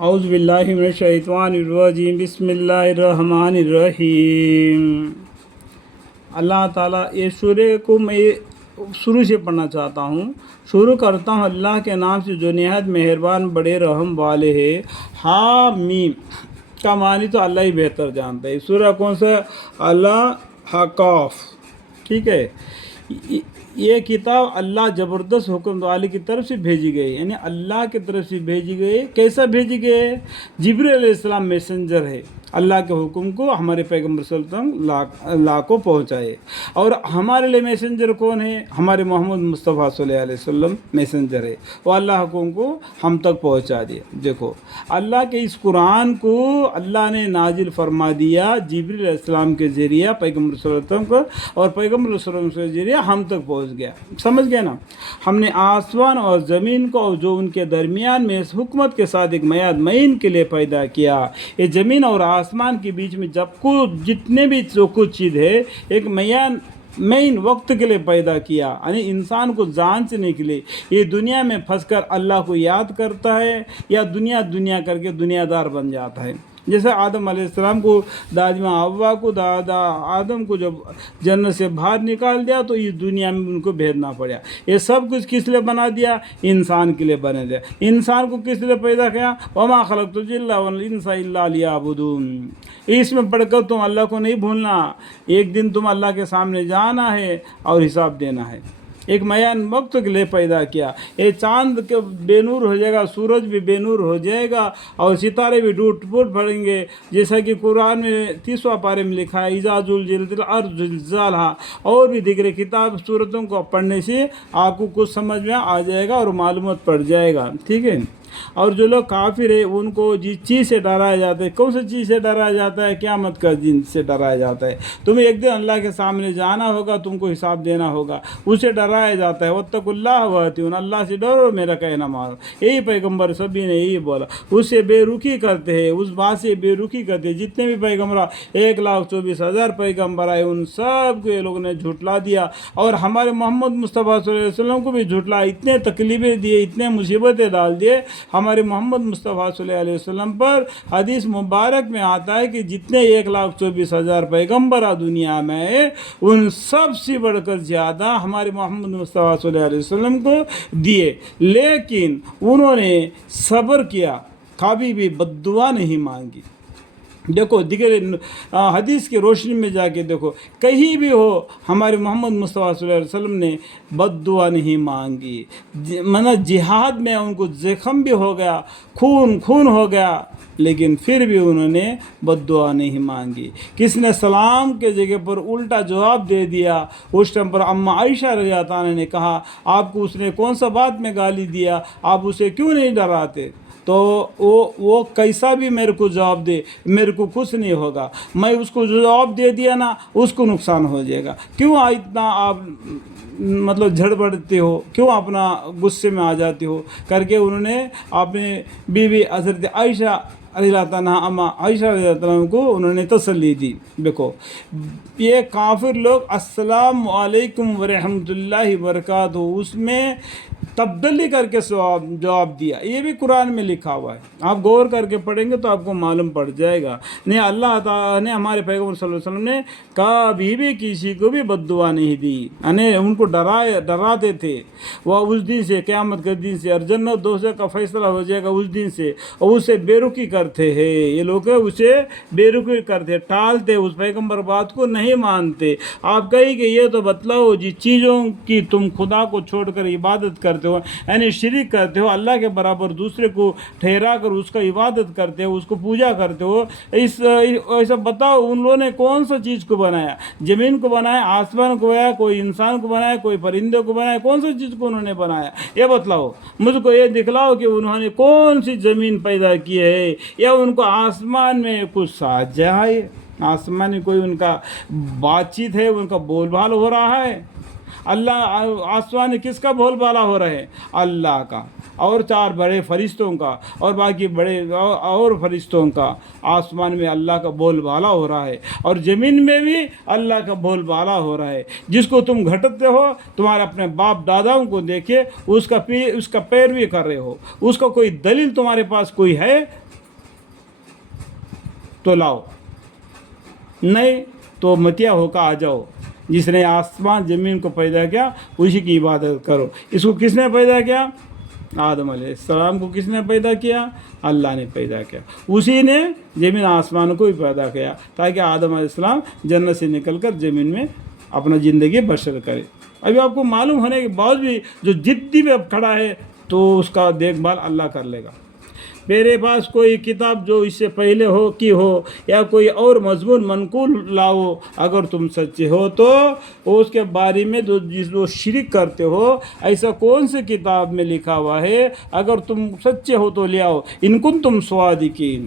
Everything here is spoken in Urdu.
اعوذ باللہ من الشیطان الرجیم، بسم اللہ الرحمن الرحیم۔ اللہ تعالیٰ یہ سورہ کو میں شروع سے پڑھنا چاہتا ہوں۔ شروع کرتا ہوں اللہ کے نام سے جو نہایت مہربان بڑے رحم والے ہے۔ حامیم کا معنی تو اللہ ہی بہتر جانتا ہے۔ سورہ کون سا؟ اللہ قاف، ٹھیک ہے۔ یہ کتاب اللہ زبردست حکم والے کی طرف سے بھیجی گئی، یعنی اللہ کی طرف سے بھیجی گئی۔ کیسا بھیجی گئی؟ جبریل علیہ السلام میسنجر ہے، اللہ کے حکم کو ہمارے پیغمبر صلی اللہ علیہ وسلم اللہ کو پہنچائے۔ اور ہمارے لیے میسنجر کون ہے؟ ہمارے محمد مصطفیٰ صلی اللہ علیہ وسلم میسنجر ہے، وہ اللہ حکم کو ہم تک پہنچا دیا۔ دیکھو اللہ کے اس قرآن کو اللہ نے نازل فرما دیا جبریل علیہ السلام کے ذریعہ پیغمبر صلی اللہ علیہ وسلم کو، اور پیغمبر صلی اللہ علیہ وسلم کے ذریعہ ہم تک پہنچ گیا۔ سمجھ گئے نا؟ ہم نے آسمان اور زمین کو اور جو ان کے درمیان میں اس حکمت کے ساتھ ایک میعاد معین کے لیے پیدا کیا۔ یہ زمین اور آسمان کے بیچ میں جتنے بھی جو کچھ چیز ہے، ایک معین وقت کے لیے پیدا کیا، یعنی انسان کو جانچنے کے لیے یہ دنیا میں پھنس کر اللہ کو یاد کرتا ہے یا دنیا کر کے دنیا دار بن جاتا ہے۔ جیسے آدم علیہ السلام کو، دادی ماں حوا کو، دادا آدم کو جب جنت سے باہر نکال دیا تو اس دنیا میں ان کو بھیجنا پڑا۔ یہ سب کچھ کس لیے بنا دیا؟ انسان کے لیے بنا دیا۔ انسان کو کس لیے پیدا کیا؟ وما خلقت الجن والانس الا لیعبدون۔ اس میں پڑھ کر تم اللہ کو نہیں بھولنا، ایک دن تم اللہ کے سامنے جانا ہے اور حساب دینا ہے۔ ایک معین وقت کے لیے پیدا کیا۔ یہ چاند کے بے نور ہو جائے گا، سورج بھی بے نور ہو جائے گا، اور ستارے بھی ٹوٹ پھوٹ پڑیں گے، جیسا کہ قرآن میں 30واں پارے میں لکھا ہے اذا زلزلت الارض زلزالها۔ اور بھی دیگر کتاب صورتوں کو پڑھنے سے آپ کو کچھ سمجھ میں آ جائے گا اور معلومات پڑ جائے گا، ٹھیک ہے۔ اور جو لوگ کافر ہیں ان کو جس چیز سے ڈرایا جاتا ہے، کون سی چیز سے ڈرایا جاتا ہے؟ قیامت کا دن سے ڈرایا جاتا ہے۔ تمہیں ایک دن اللہ کے سامنے جانا ہوگا، تم کو حساب دینا ہوگا، اسے ڈرایا جاتا ہے۔ واتقوا اللہ واطیعون، اللہ سے ڈرو، میرا کہنا مانو۔ یہی پیغمبر سبھی نے یہی بولا، اس سے بے رخی کرتے ہیں، اس بات سے بے رخی کرتے ہیں۔ جتنے بھی پیغمبر 1,24,000 پیغمبر آئے، ان سب کو یہ لوگوں نے جھٹلا دیا، اور ہمارے محمد مصطفیٰ صلی اللہ علیہ وسلم کو بھی جھٹلا، اتنے تکلیفیں دیے، اتنے مصیبتیں ڈال دیے ہمارے محمد مصطفیٰ صلی اللہ علیہ وسلم پر۔ حدیث مبارک میں آتا ہے کہ جتنے 1,24,000 پیغمبر دنیا میں، ان سب سے بڑھ کر زیادہ ہمارے محمد مصطفیٰ صلی اللہ علیہ وسلم کو دیے، لیکن انہوں نے صبر کیا، کبھی بھی بد دعا نہیں مانگی۔ دیکھو دیگر حدیث کی روشنی میں جا کے دیکھو، کہیں بھی ہو ہمارے محمد مصطفیٰ صلی اللہ علیہ وسلم نے بد دعا نہیں مانگی۔ جہاد میں ان کو زخم بھی ہو گیا، خون ہو گیا، لیکن پھر بھی انہوں نے بد دعا نہیں مانگی۔ کس نے سلام کے جگہ پر الٹا جواب دے دیا؟ اس ٹائم پر اماں عائشہ رضی اللہ عنہا نے کہا، آپ کو اس نے کون سا بات میں گالی دیا، آپ اسے کیوں نہیں ڈراتے؟ تو وہ کیسا بھی میرے کو جواب دے، میرے کو کچھ نہیں ہوگا، میں اس کو جواب دے دیا نا، اس کو نقصان ہو جائے گا۔ کیوں اتنا آپ جھڑ بڑھتے ہو، کیوں اپنا غصے میں آ جاتے ہو کر کے انہوں نے اپنے بیوی حضرت عائشہ رضی اللہ عنہا، اما عائشہ رضی اللہ عنہ کو انہوں نے تسلی دی۔ دیکھو یہ کافر لوگ السلام علیکم ورحمۃ اللہ وبرکاتہ، اس میں تبدیلی کر کے جواب دیا، یہ بھی قرآن میں لکھا ہوا ہے۔ آپ غور کر کے پڑھیں گے تو آپ کو معلوم پڑ جائے گا۔ نہیں، اللہ تعالیٰ نے، ہمارے پیغمبر صلی اللہ علیہ وسلم نے کبھی بھی کسی کو بھی بد دعا نہیں دی، یعنی ان کو ڈراتے تھے وہ اس دن سے، قیامت کے دن سے، اور جنت دوزخ کا فیصلہ ہو جائے گا اس دن سے، اور اسے بے رخی کرتے ہیں۔ یہ لوگ اسے بے رخی کرتے، ٹالتے، اس پیغمبر بات کو نہیں مانتے۔ آپ کہیں کہ یہ تو بتلاؤ جس چیزوں کی تم خدا کو چھوڑ کر عبادت کرتے ہو، یعنی شرک کرتے ہو، اللہ کے برابر دوسرے کو ٹھہرا کر اس کا عبادت کرتے ہو، اس کو پوجا کرتے ہو، ایسا بتاؤ ان لوگوں نے کون سا چیز کو بنایا؟ زمین کو بنایا، آسمان کو بنایا، کوئی انسان کو بنایا، کوئی پرندے کو بنایا، کون سی چیز کو انہوں نے بنایا؟ یہ بتلاؤ مجھ کو، یہ دکھلاؤ کہ انہوں نے کون سی زمین پیدا کی ہے، یا ان کو آسمان میں کچھ ساجا ہے، آسمان میں کوئی ان کا بات چیت ہے، ان کا بول بال ہو رہا ہے؟ اللہ آسمان کس کا بول بالا ہو رہا ہے؟ اللہ کا، اور 4 بڑے فرشتوں کا، اور باقی بڑے اور فرشتوں کا۔ آسمان میں اللہ کا بول بالا ہو رہا ہے، اور زمین میں بھی اللہ کا بول بالا ہو رہا ہے۔ جس کو تم گھٹتے ہو، تمہارے اپنے باپ داداؤں کو دیکھے اس کا پیروی کر رہے ہو، اس کا کوئی دلیل تمہارے پاس کوئی ہے؟ تو لاؤ، نہیں تو متیا ہو کر آ جاؤ۔ جس نے آسمان زمین کو پیدا کیا اسی کی عبادت کرو۔ اس کو کس نے پیدا کیا؟ آدم علیہ السلام کو کس نے پیدا کیا؟ اللہ نے پیدا کیا۔ اسی نے زمین آسمان کو بھی پیدا کیا تاکہ آدم علیہ السلام جنت سے نکل کر زمین میں اپنا زندگی بسر کرے۔ ابھی آپ کو معلوم ہونے کے بعد بھی جو جدی میں اب کھڑا ہے تو اس کا دیکھ بھال اللہ کر لے گا۔ میرے پاس کوئی کتاب جو اس سے پہلے ہو کی ہو یا کوئی اور مضمون منقول لاؤ، اگر تم سچے ہو تو اس کے بارے میں جو شرک کرتے ہو ایسا کون سی کتاب میں لکھا ہوا ہے؟ اگر تم سچے ہو تو لے آؤ، ان کنتم صادقین۔